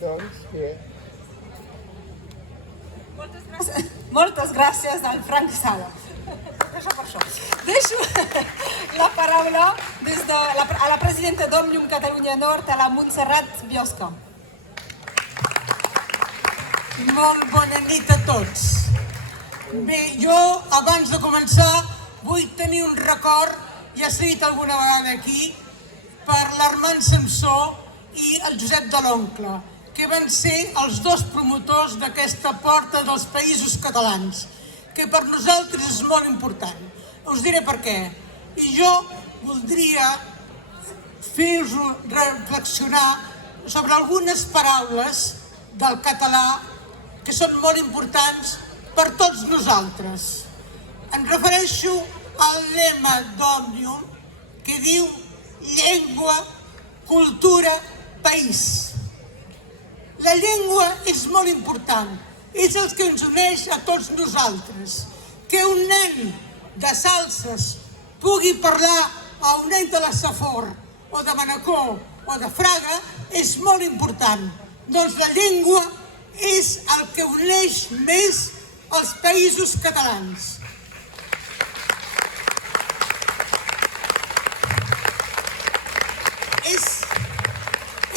Doncs, bé. Moltes gràcies al Frank Sala. Això per això. Deixo la paraula a la presidenta d'Òmnium Catalunya Nord, a la Montserrat Biosca. Molt bona nit a tots. Bé, jo, abans de començar, vull tenir un record, ja s'ha dit alguna vegada aquí, per l'Armand Samsó i el Josep de l'Oncle, que van ser els dos promotors d'aquesta porta dels Països Catalans, que per nosaltres és molt important. Us diré per què. I jo voldria fer-vos reflexionar sobre algunes paraules del català que són molt importants per tots nosaltres. Em refereixo al lema d'Òmnium que diu llengua, cultura, país. La llengua és molt important, és el que ens uneix a tots nosaltres. Que un nen de Salses pugui parlar a un nen de la Safor, o de Manacor, o de Fraga, és molt important. Doncs la llengua és el que uneix més els Països Catalans.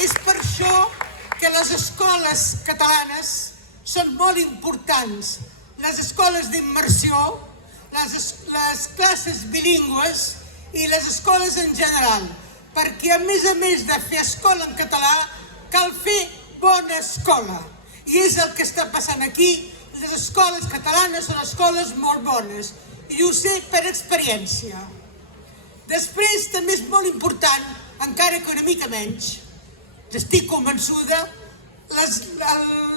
És per això que les escoles catalanes són molt importants. Les escoles d'immersió, les classes bilingües i les escoles en general. Perquè a més de fer escola en català, cal fer bona escola. I és el que està passant aquí. Les escoles catalanes són escoles molt bones. I ho sé per experiència. Després, també és molt important, encara que una mica menys, estic convençuda,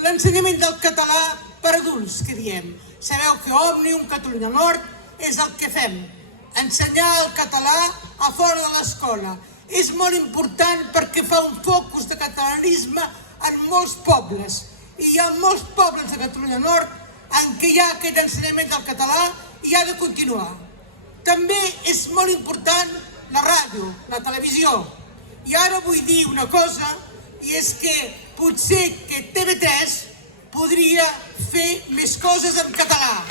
l'ensenyament del català per adults, que diem. Sabeu que Òmnium Catalunya Nord és el que fem, ensenyar el català a fora de l'escola. És molt important perquè fa un focus de catalanisme en molts pobles. I hi ha molts pobles de Catalunya Nord en què hi ha aquest ensenyament del català i ha de continuar. També és molt important la ràdio, la televisió. I ara vull dir una cosa, i és que potser que TV3 podria fer més coses en català.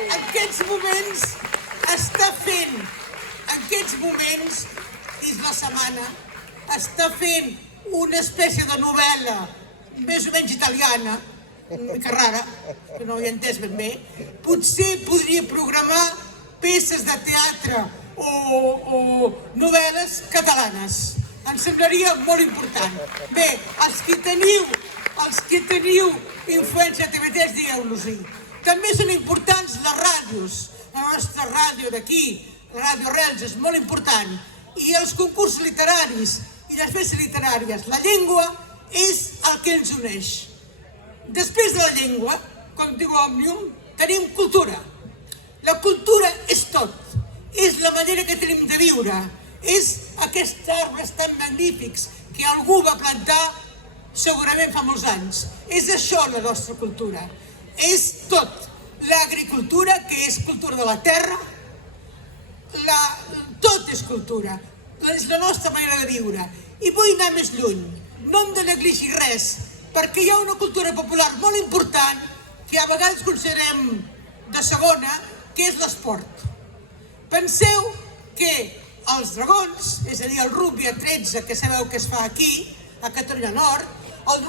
En aquests moments està fent, dins la setmana, està fent una espècie de novel·la més o menys italiana, una mica rara, que no ho he entès ben bé. Potser podria programar peces de teatre o novel·les catalanes. Em semblaria molt important. Bé, els que teniu influència a TV3, digueu-los-hi. També són importants les ràdios. La nostra ràdio d'aquí, la Ràdio Arrels, és molt important. I els concursos literaris i les festes literàries. La llengua és el que ens uneix. Després de la llengua, com diu Òmnium, tenim cultura. La cultura és tot. És la manera que tenim de viure. És aquests arbres tan magnífics que algú va plantar segurament fa molts anys. És això la nostra cultura. És tot. L'agricultura, que és cultura de la terra, tot és cultura. És la nostra manera de viure. I vull anar més lluny. No hem de negligir res, perquè hi ha una cultura popular molt important que a vegades considerem de segona, que és l'esport. Penseu que els dragons, és a dir, el rugby a 13, que sabeu que es fa aquí, a Catalunya Nord, el